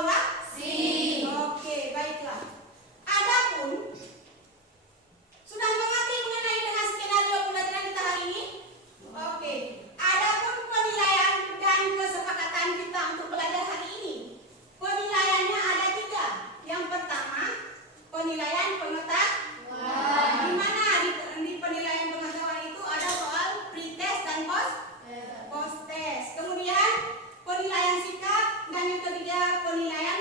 bawah? Si. Oke, baiklah. Adapun sudah mengerti mengenai dengan skenario pembelajaran kita hari ini? Oke. Adapun penilaian dan kesepakatan kita untuk belajar hari ini. Penilaiannya ada 3. Yang pertama, penilaian pengetahuan. Di mana di penilaian pengetahuan itu ada soal pre-test dan post-test. Kemudian penilaian sikap dan yang ketiga penilaian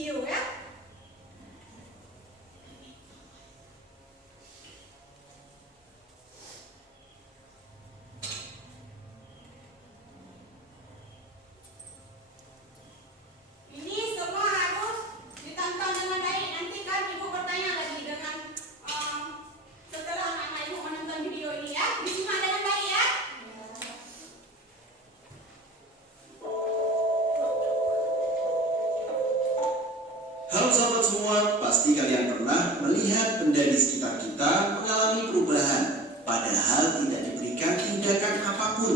video ya. Ini semua harus ditonton dengan baik. Nanti kan ibu bertanya lagi dengan setelah anak ibu menonton video ini ya. Disimak dengan baik ya. Halo sahabat semua, pasti kalian pernah melihat benda di sekitar kita mengalami perubahan, padahal tidak diberikan tindakan apapun,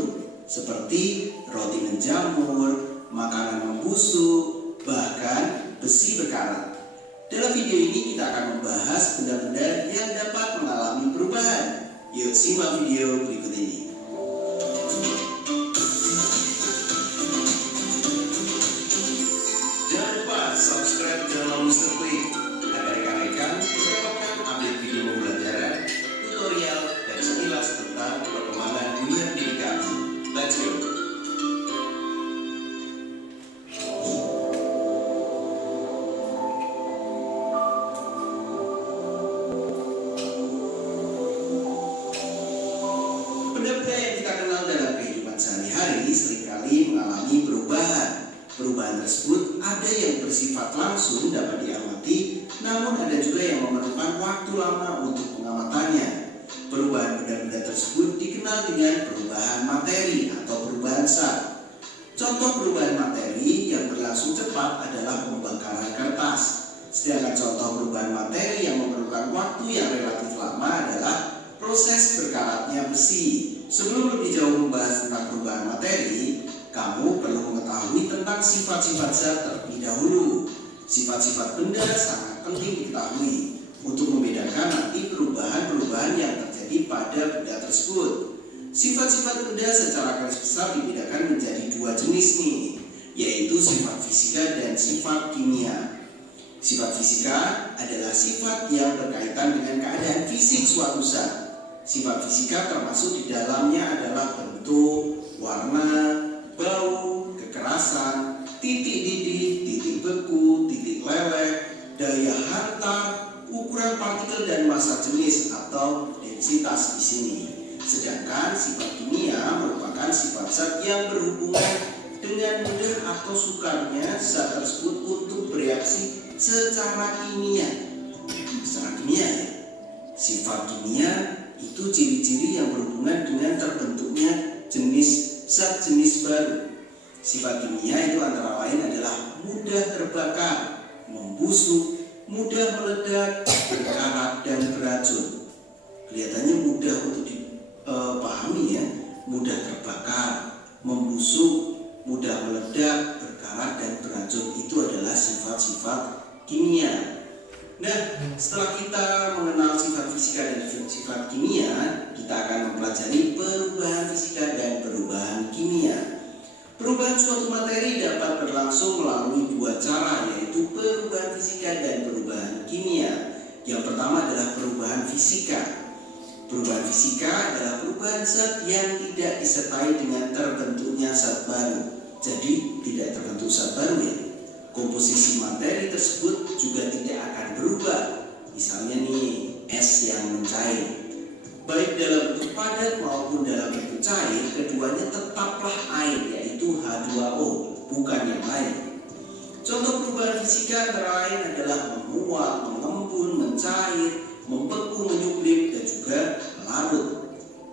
seperti roti menjamur, makanan membusuk, bahkan besi berkarat. Dalam video ini kita akan membahas benda-benda yang dapat mengalami perubahan. Yuk simak video berikut ini. Jangan lupa subscribe channel Mr. Klik agar rekan-rekan mendapatkan update video pembelajaran, tutorial, dan sekilas tentang perkembangan dunia pendidikan. Let's go! Benda-benda yang kita kenal dalam kehidupan sehari-hari seringkali mengalami perubahan. Perubahan tersebut ada yang bersifat langsung dapat diamati, namun ada juga yang memerlukan waktu lama untuk pengamatannya. Perubahan benda-benda tersebut dikenal dengan perubahan materi atau perubahan zat. Contoh perubahan materi yang berlangsung cepat adalah pembakaran kertas. Sedangkan contoh perubahan materi yang memerlukan waktu yang relatif lama adalah proses berkaratnya besi. Sebelum lebih jauh membahas tentang perubahan materi, kamu perlu mengetahui tentang sifat-sifat zat terlebih dahulu. Sifat-sifat benda sangat penting diketahui untuk membedakan nanti perubahan-perubahan yang terjadi pada benda tersebut. Sifat-sifat benda secara garis besar dibedakan menjadi dua jenis nih, yaitu sifat fisika dan sifat kimia. Sifat fisika adalah sifat yang berkaitan dengan keadaan fisik suatu zat. Sifat fisika termasuk di dalamnya adalah bentuk, warna, bau, kekerasan, titik didih, titik beku, titik leleh, daya hantar, ukuran partikel dan massa jenis atau densitas di sini. Sedangkan sifat kimia merupakan sifat zat yang berhubungan dengan mudah atau sukarnya zat tersebut untuk bereaksi secara kimia. Secara kimia ya. Sifat kimia itu ciri-ciri yang berhubungan dengan terbentuknya zat jenis baru. Sifat kimia itu antara lain adalah mudah terbakar, membusuk, mudah meledak, berkarat, dan beracun. Kelihatannya mudah untuk dipahami ya. Mudah terbakar, membusuk, mudah meledak, berkarat, dan beracun itu adalah sifat-sifat kimia. Nah, setelah kita mengenal sifat fisika dan sifat kimia, kita akan mempelajari perubahan fisika dan perubahan kimia. Perubahan suatu materi dapat berlangsung melalui dua cara, yaitu perubahan fisika dan perubahan kimia. Yang pertama adalah perubahan fisika. Perubahan fisika adalah perubahan zat yang tidak disertai dengan terbentuknya zat baru. Jadi tidak terbentuk zat baru ya. Komposisi materi tersebut juga tidak akan berubah. Misalnya nih, es yang mencair. Baik dalam bentuk padat maupun dalam bentuk cair, keduanya tetaplah air, yaitu H2O, bukan yang lain. Contoh perubahan fisika antara lain adalah menguap, mengembun, mencair, membeku, menyublim, dan juga melarut.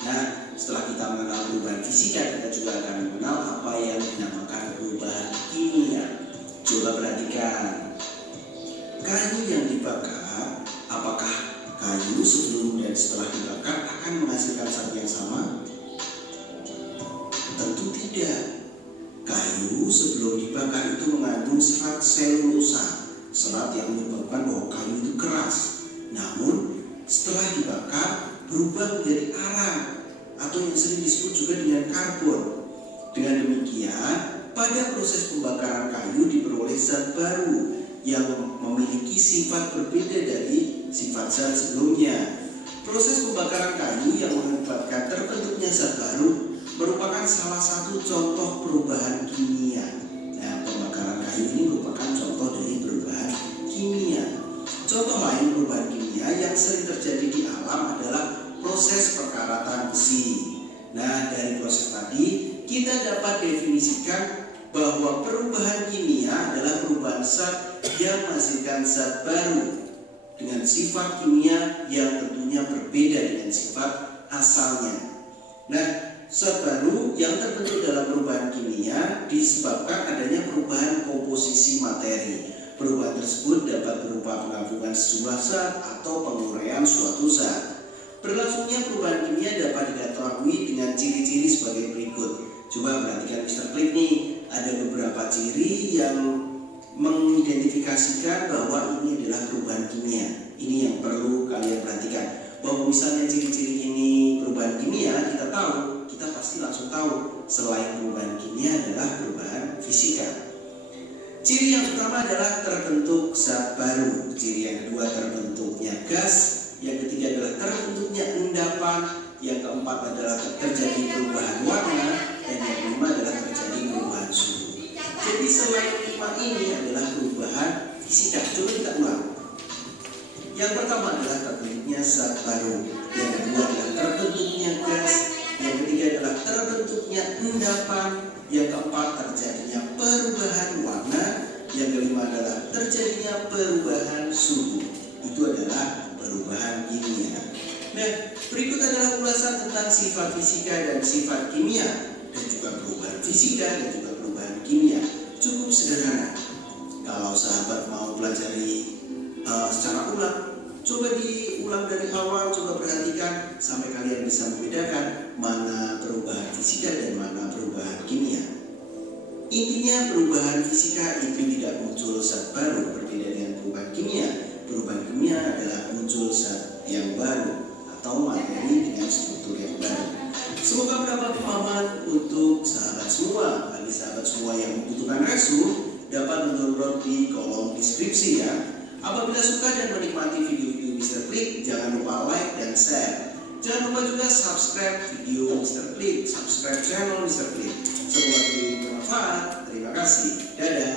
Nah, setelah kita mengenal perubahan fisika, kita juga akan mengenal apa yang dinamakan perubahan kimia. Coba perhatikan, kayu yang dibakar, apakah kayu sebelum dan setelah dibakar akan menghasilkan zat yang sama? Tentu tidak. Kayu sebelum dibakar itu mengandung sifat selulosa, serat yang menyebabkan bahwa kayu itu keras. Namun setelah dibakar berubah menjadi arang atau yang sering disebut juga dengan karbon. Dengan demikian, pada proses pembakaran kayu diperoleh zat baru yang memiliki sifat berbeda dari sifat zat sebelumnya. Proses pembakaran kayu yang mengakibatkan terbentuknya zat baru merupakan salah satu contoh perubahan kimia. Nah, pembakaran kayu ini merupakan contoh dari perubahan kita dapat definisikan bahwa perubahan kimia adalah perubahan zat yang menghasilkan zat baru dengan sifat kimia yang tentunya berbeda dengan sifat asalnya. Nah, zat baru yang terbentuk dalam perubahan kimia disebabkan adanya perubahan komposisi materi. Perubahan tersebut dapat berupa penggabungan sejumlah zat atau penguraian suatu zat. Berlangsungnya perubahan kimia dapat diketahui dengan ciri-ciri sebagai berikut. Coba perhatikan Mr. Klik nih, ada beberapa ciri yang mengidentifikasikan bahwa ini adalah perubahan kimia. Ini yang perlu kalian perhatikan. Bahwa misalnya ciri-ciri ini perubahan kimia, kita tahu, kita pasti langsung tahu selain perubahan kimia adalah perubahan fisika. Ciri yang pertama adalah terbentuk zat baru. Ciri yang kedua terbentuknya gas. Yang ketiga adalah terbentuknya endapan. Yang keempat adalah terjadi perubahan warna. Dan yang kelima adalah terjadi perubahan suhu. Jadi selain 5 ini adalah perubahan fisika. Coba kita ulang. Yang pertama adalah terbentuknya zat baru. Yang kedua adalah terbentuknya gas. Yang ketiga adalah terbentuknya endapan. Yang keempat terjadinya perubahan warna. Yang kelima adalah terjadinya perubahan suhu. Itu adalah perubahan kimia. Nah, berikut adalah ulasan tentang sifat fisika dan sifat kimia, dan juga perubahan fisika dan juga perubahan kimia. Cukup sederhana. Kalau sahabat mau pelajari secara ulang, coba diulang dari awal, coba perhatikan sampai kalian bisa membedakan mana perubahan fisika dan mana perubahan kimia. Intinya perubahan fisika itu tidak muncul zat baru, berbeda dengan perubahan kimia. Perubahan kimia adalah muncul zat yang baru atau materi dengan struktur yang baru. Semoga mendapat pemahaman untuk sahabat semua. Bagi sahabat semua yang membutuhkan resu, dapat mendownload di kolom deskripsi ya. Apabila suka dan menikmati video-video Mr. Klik, jangan lupa like dan share. Jangan lupa juga subscribe video Mr. Klik, subscribe channel Mr. Klik. Semoga video ini bermanfaat. Terima kasih. Dadah.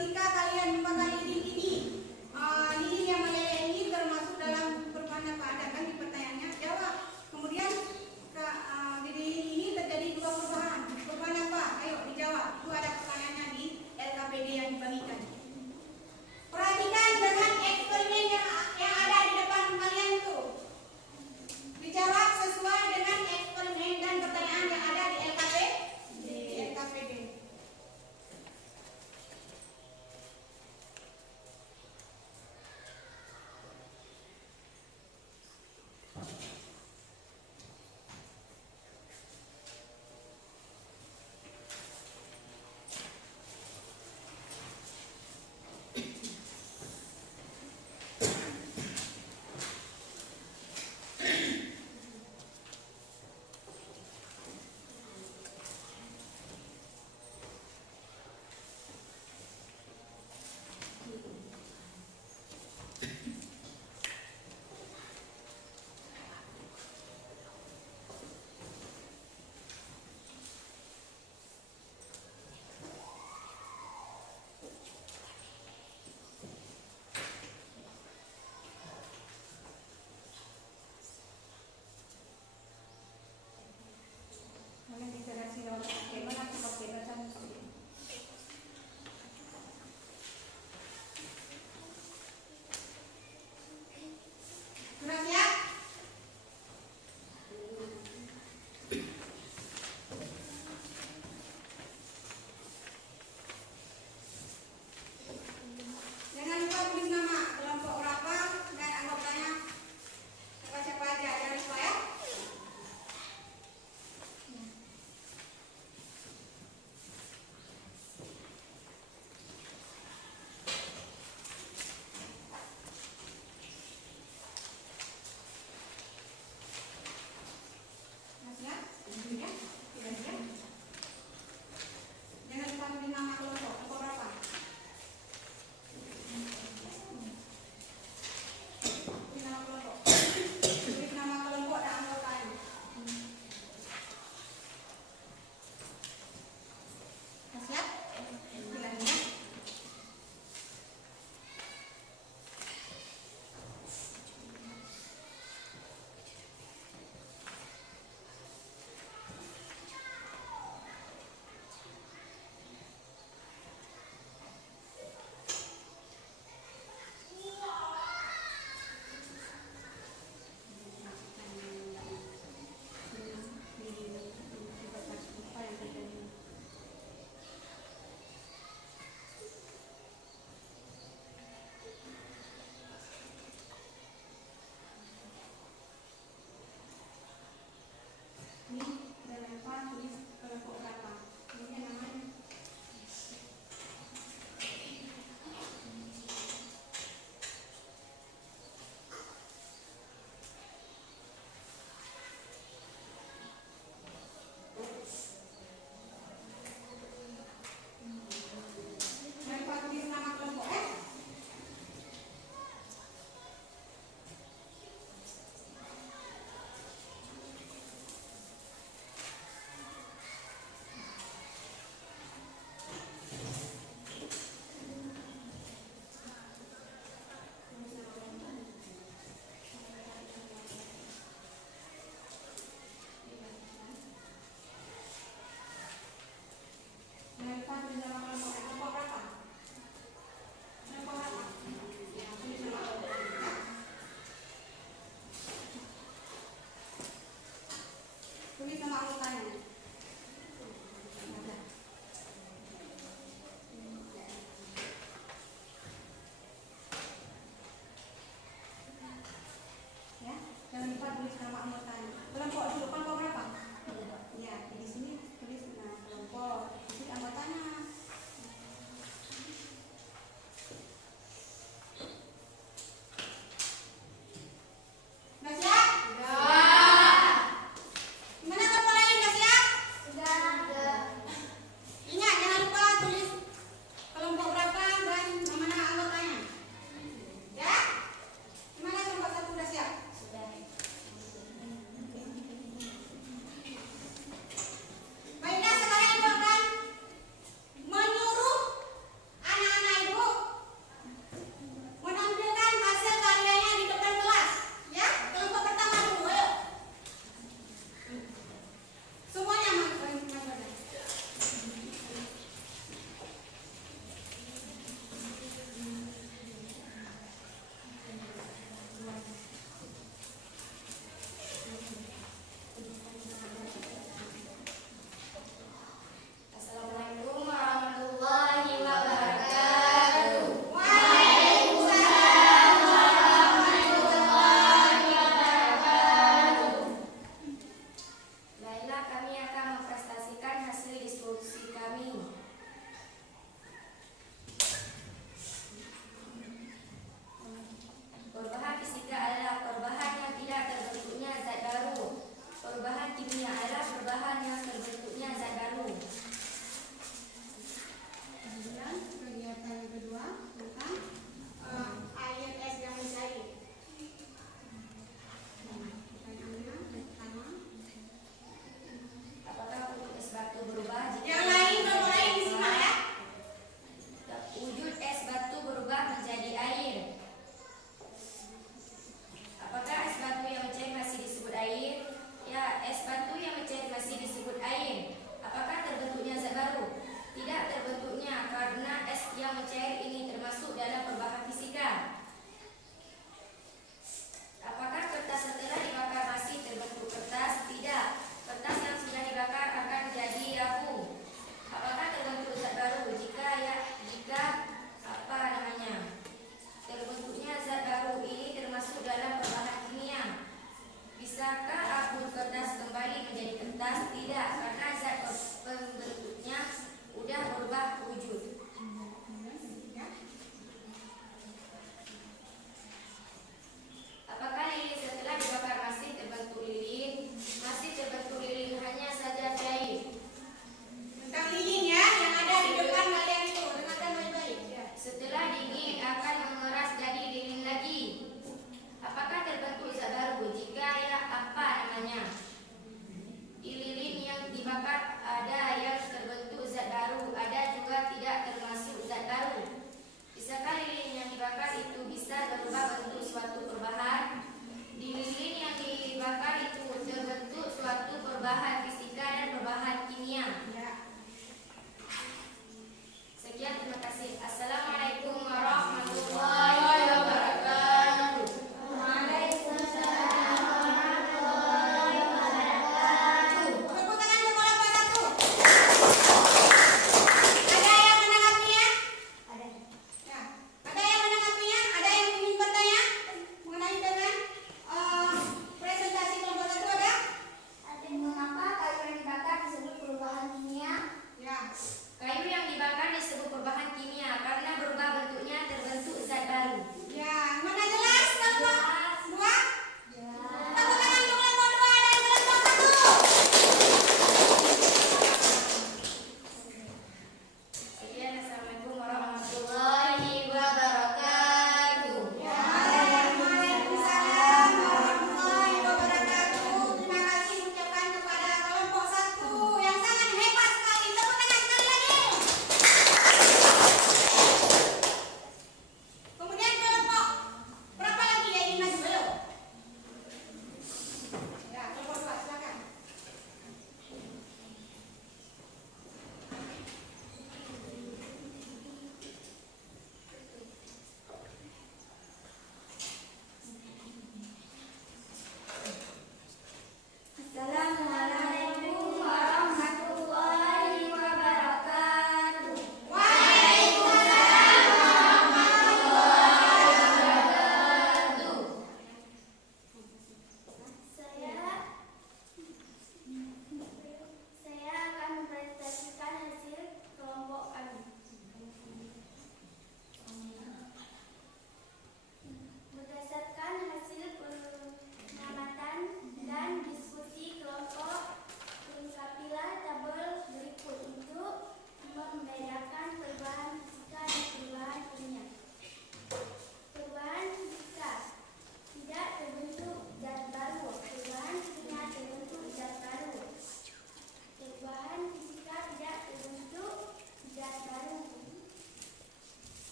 ketika kalian memakai lilin ini, lilin yang meleleh ini termasuk dalam perubahan apa? Ada kan di pertanyaannya? Jawab. Kemudian di lilin ini terjadi dua perubahan. Perubahan apa? Ayo dijawab. Itu ada pertanyaannya di LKPD yang dibagikan. Perhatikan dengan eksperimen yang ada di depan kalian itu. Dijawab sesuai dengan eksperimen dan pertanyaan yang ada di LKPD. Sudah siap? Jangan lupa tulis nama kelompok berapa dan anggotanya siapa aja. Jangan lupa ya.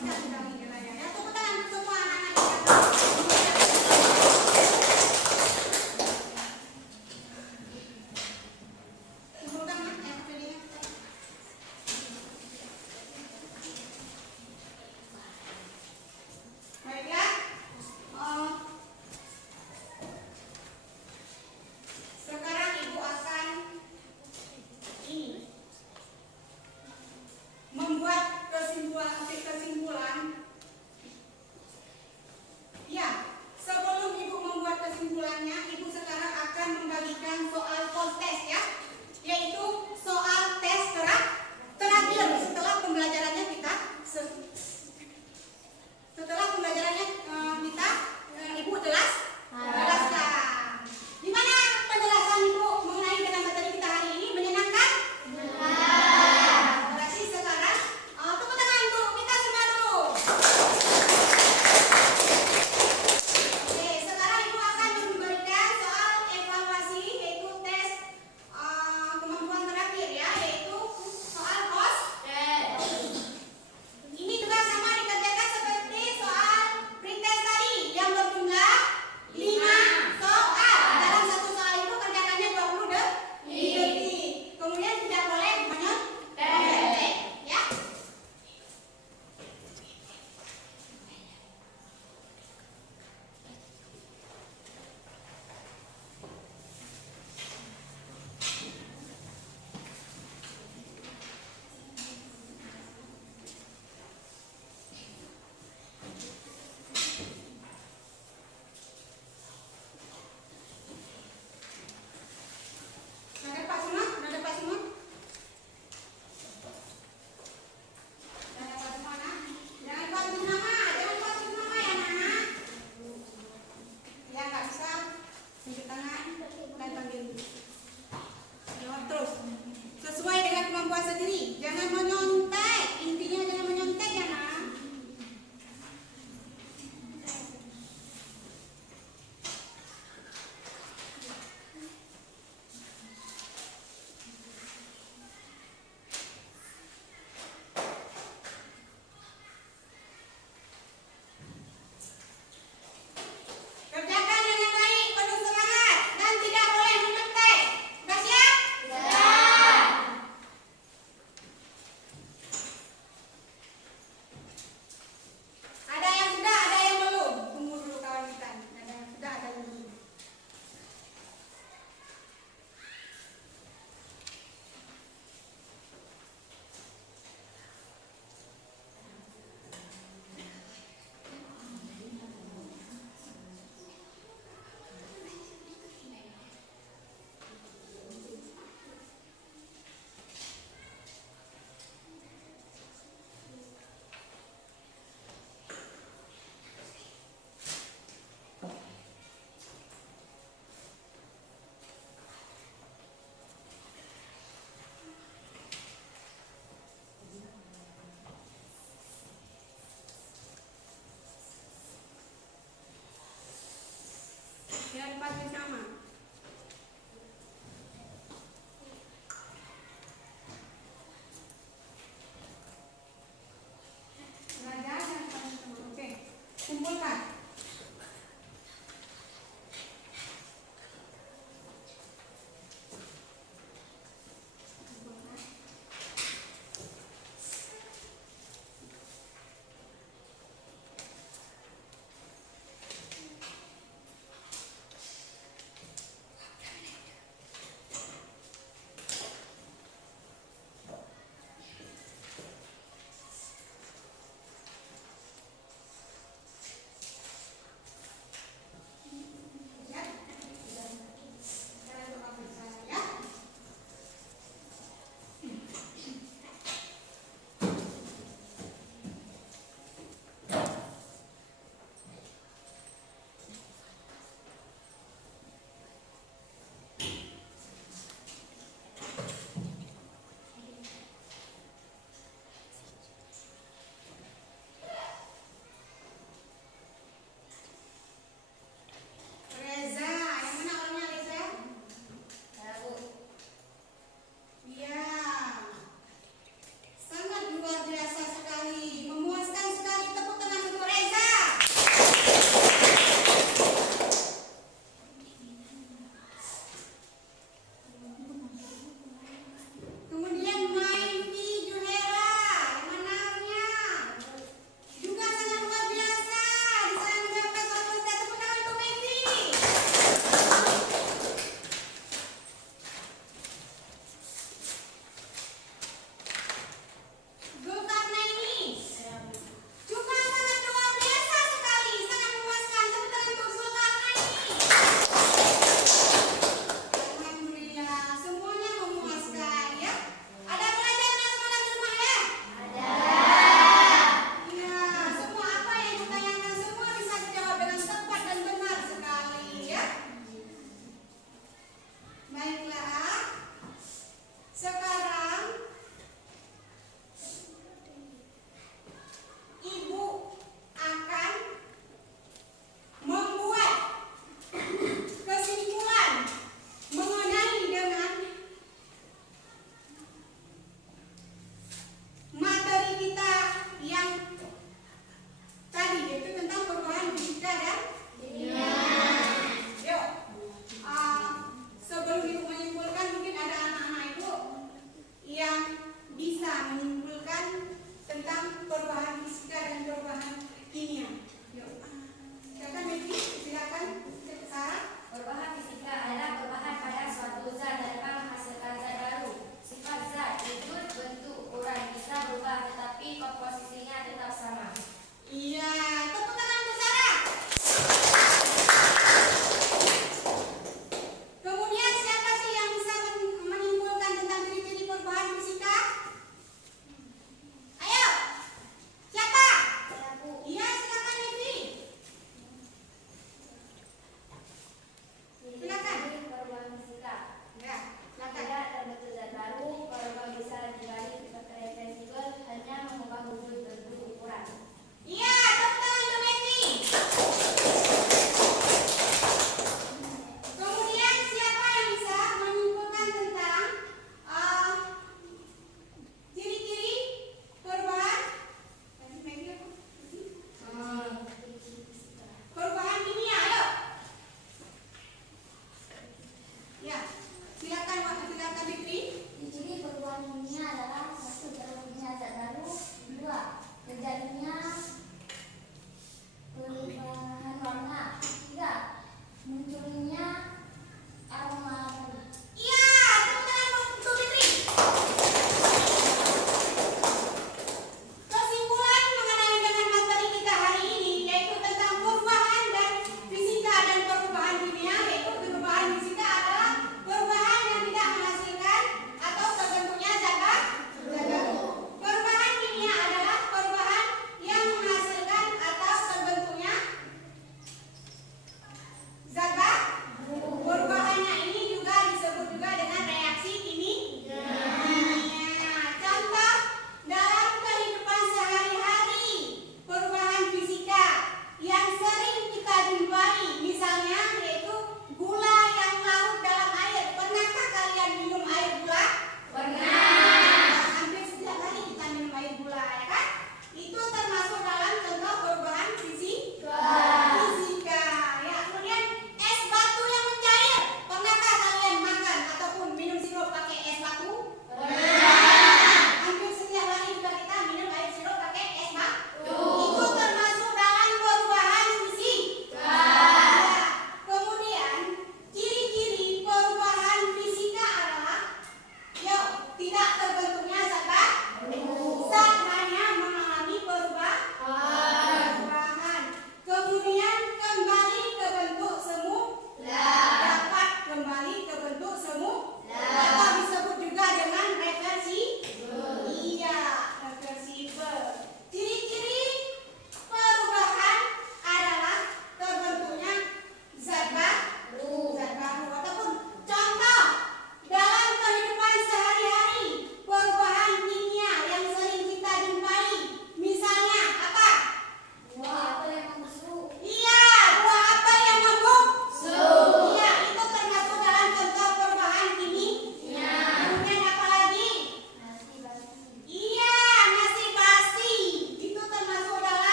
sudah nilainya. Ya, tepuk tangan untuk semua anak-anak. Kumpulkan, Mak, yang pilihnya. Baiklah. Sekarang Ibu akan ini membuat kesimpulan. Ya, sebelum Ibu membuat kesimpulannya, Ibu sekarang akan membagikan soal kontes ya, yaitu soal tes terakhir setelah pembelajarannya kita Ibu jelaskan. Gimana penjelasan Ibu mengenai dengan materi kita hari ini? Menyenangkan? Berarti sekarang tepuk tangan untuk kita semua dulu. Oke, sekarang Ibu akan memberikan soal evaluasi, yaitu tes kemampuan terakhir ya, yaitu soal ini juga sama dikerjakan seperti soal pretest tadi yang berjumlah 5 soal. Dalam satu soal itu kerjakannya 20 detik. Kemudian tidak boleh menyontek ya. Ada Pak Simon? Ada Pak Simon? Ada Pak Simon, nak? Jangan Pak Simon nama, jangan Pak Simon nama ya, nak. Ya, nggak bisa. Tunjuk tangan dan panggil. Jawab terus. Sesuai dengan kemampuan sendiri. Jangan menyontek. Intinya jangan menyontek ya, nak. Kerjakan dengan baik, penuh semangat, dan tidak boleh menyontek. Sudah siap? Ada yang sudah, ada yang belum. Tunggu dulu kawan kita. Ada yang sudah, ada yang belum. Dan pasti sama. Belajar dan pasti sama. Oke, kumpulkan.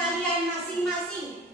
kalian masing-masing.